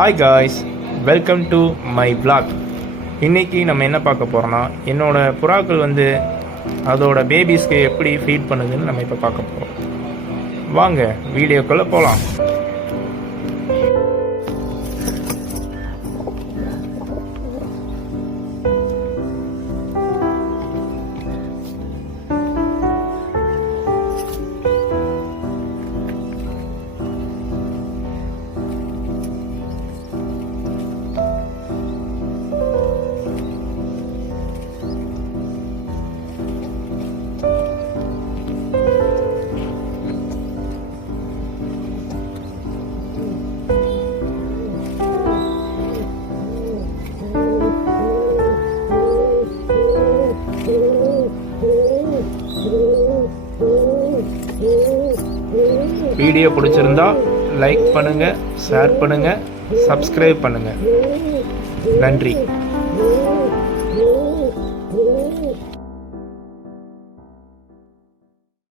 Hi guys, welcome to my vlog. இன்றைக்கி நம்ம என்ன பார்க்க போகிறோன்னா, என்னோடய புறாக்கள் அதோட பேபிஸ்க்கு எப்படி ஃபீட் பண்ணுதுன்னு நம்ம இப்போ பார்க்க போகிறோம். வாங்க வீடியோக்குள்ளே போகலாம். வீடியோ பிடிச்சிருந்தா லைக் பண்ணுங்கள், ஷேர் பண்ணுங்கள், சப்ஸ்கிரைப் பண்ணுங்கள். நன்றி.